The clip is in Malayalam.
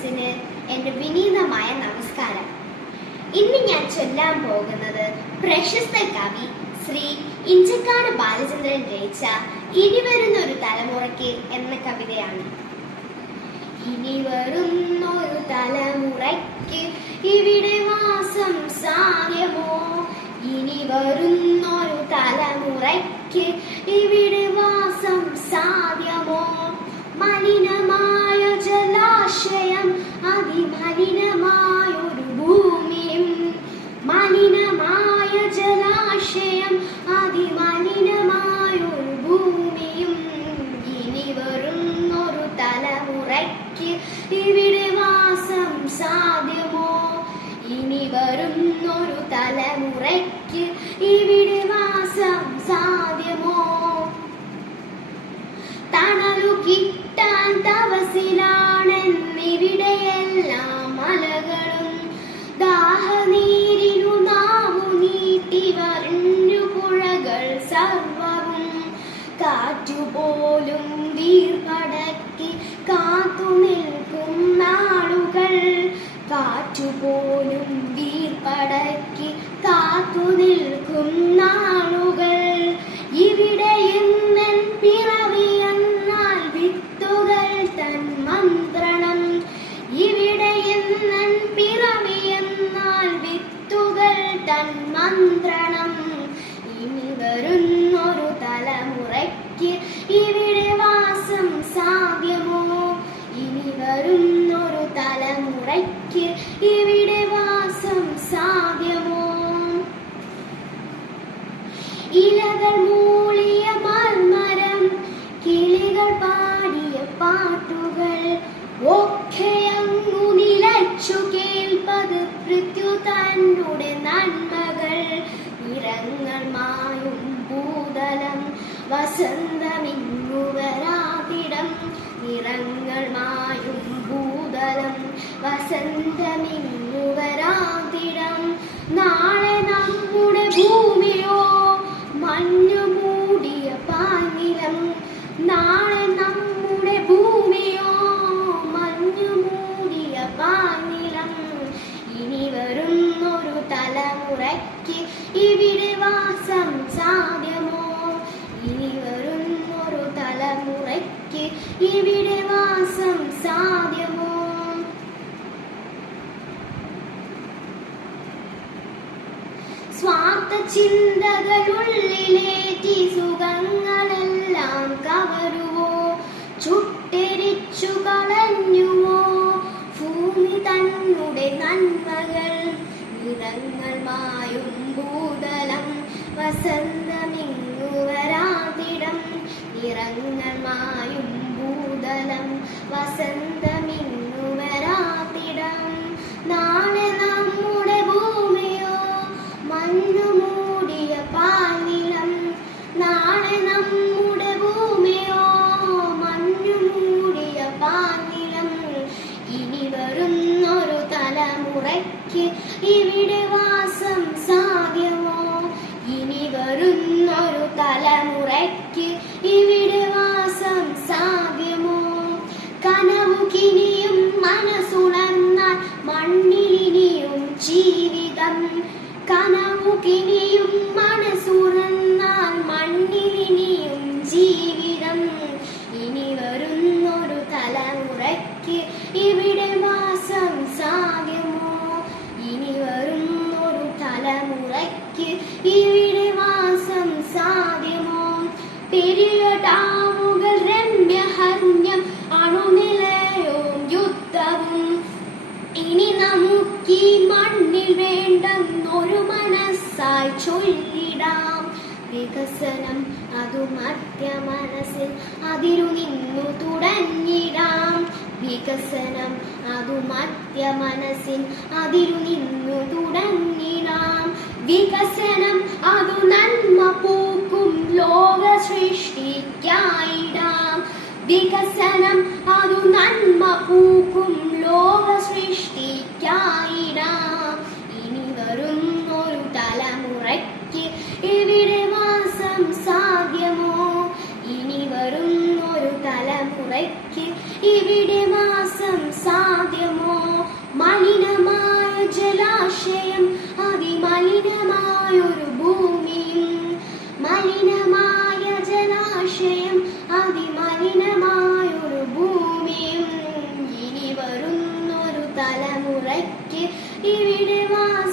ഫ്രണ്ട്സിന് എൻ്റെ വിനീതമായ നമസ്കാരം. ഇന്ന് ഞാൻ ചൊല്ലാൻ പോകുന്നത് പ്രശസ്ത കവി ശ്രീ ഇഞ്ചക്കാട് ബാലചന്ദ്രൻ രചിച്ച ഇനി വരുന്നൊരു തലമുറയ്ക്ക് എന്ന കവിതയാണ്. ഇനി വരുന്നൊരു തലമുറയ്ക്ക് ഇവിടെ വാസം സാധ്യമോ? ഇനി വരുന്നൊരു തലമുറയ്ക്ക് ഇവിടെ വാസം സാധ്യമോ? മലിനമായ ജലാശയം, അതിമലിനമായൊരു ഭൂമിയും, മലിനമായ ജലാശയം, അതിമലിനമായൊരു ഭൂമിയും. ഇനി വരുന്നൊരു തലമുറയ്ക്ക് ഇവിടെ വാസം സാധ്യമോ? ഇനി വരുന്നൊരു തലമുറയ്ക്ക് ഇവിടെ വാസം സാധ്യമോ? തണലു കിട്ടാൻ തപസിലാണെന്നിവിടെയെല്ലാം മലകളും, ദാഹനീരിനു നാവു നീട്ടി വരഞ്ഞു പുഴകൾ സർവവും. കാറ്റുപോലും വീർപ്പടക്കി കാത്തു നിൽക്കും നാളുകൾ, കാറ്റുപോലും വീർപ്പടക്കി കാത്തു നിൽക്കും നാളുകൾ. ഇവിടെ എന്നൻ പിറവിയെന്നാൽ വിത്തുകൾ തൻ മന്ത്രണം, ഇവിടെ എന്നൻ പിറവിയെന്നാൽ വിത്തുകൾ തൻ മന്ത്രണം. ഇനി വരുന്നൊരു തലമുറയ്ക്ക് ഇവിടെ വാസം സാധ്യമോ? ഇനി വരുന്നൊരു തലമുറയ്ക്ക് ഇവിടെ വാസം സാധ്യമോ? ഇലകൾ മൂളിയ മർമരം, കിളികൾ പാടിയ പാട്ടുകൾ ഒക്കെയങ്ങു നിലച്ചു കേൾപ്പത് പൃഥ്വി തന്നുടെ നന്മകൾ. നിറങ്ങൾ മായും ഭൂതലം, വസന്തമിങ്ങു വരാതിടം. നിറങ്ങൾ മായും ഭൂതലം, വസന്തമിങ്ങു വരാതിടം. നാളെ നമ്മുടെ ഭൂമിയോ മഞ്ഞു മൂടിയ പാനിലം, നാളെ നമ്മുടെ ഭൂമിയോ മഞ്ഞു മൂടിയ പാനിലം. ഇനി വരുന്നൊരു തലമുറയ്ക്ക് ഇവിടെ വാസം സാധ്യമോ? ഇനി വരുന്നൊരു തലമുറയ്ക്ക് ഇവിടെ വാസം സാധ്യമോ? സ്വാർത്ഥ ചിന്തകളുള്ളിലേറ്റി സുഖങ്ങളെല്ലാം കവരുവോ? ചുട്ടെരിച്ചു കളഞ്ഞുവോ ഭൂമി തന്നുടെ നന്മകൾ? നിറങ്ങൾ മായും ഭൂതലം, വസന്തമിങ്ങു വരാതിടം. നിറങ്ങൾ മായും ഭൂതലം, വസന്തമിങ്ങു വരാതിടം. നാളെ നമ്മുടെ ഭൂമിയോ മഞ്ഞു മൂടിയ പാനിലം, നാളെ നമ്മുടെ ഭൂമിയോ മഞ്ഞു മൂടിയ പാനിലം. ഇനി വരുന്നൊരു തലമുറയ്ക്ക് ഇവിടെ വാസം സാധ്യമോ? ഇനി വരുന്നൊരു തലമുറയ്ക്ക് ഇവിടെ വാസം സാധ്യമോ? കനവുകിനിയും മനസ്സുണർന്നാൽ മണ്ണിലിനിയും ജീവിതം, കനവുകിനിയും മനസ്സുണർന്നാൽ മണ്ണിലിനിയും ജീവിതം. ഇനി വരുന്നൊരു തലമുറയ്ക്ക് ഇവിടെ വാസം സാധ്യമോ? ഇനി വരുന്നൊരു തലമുറയ്ക്ക് ഇവിടെ വാസം സാധ്യമോ? പെരിയ ഡാമുകൾ രമ്യഹർണ്യം, അണുനിലയവും യുദ്ധവും. ഇനി നമുക്കീ മണ്ണിൽ വേണ്ടെന്നൊരു മനസ്സായി ചൊല്ലിടാം. വികസനം അതു മധ്യ മനസ്സിൽ അതിരു നിന്നു തുടങ്ങിടാം. വികസനം അതു മധ്യ മനസ്സിൽ അതിരു നിന്നു തുടങ്ങിടാം. വികസനം അതു നന്മ പൂക്കും ലോക സൃഷ്ടിക്കായിടാം. വികസനം അതു നന്മ പൂക്കും ലോക സൃഷ്ടിക്കായിടാം. ഇനി വരുന്നൊരു തലമുറയ്ക്ക് ഇവിടെ വാസം സാധ്യമോ? ഇനി വരുന്നൊരു തലമുറയ്ക്ക് ഇവിടെ വാസം സാധ്യമോ? ഇവിടെ വാസം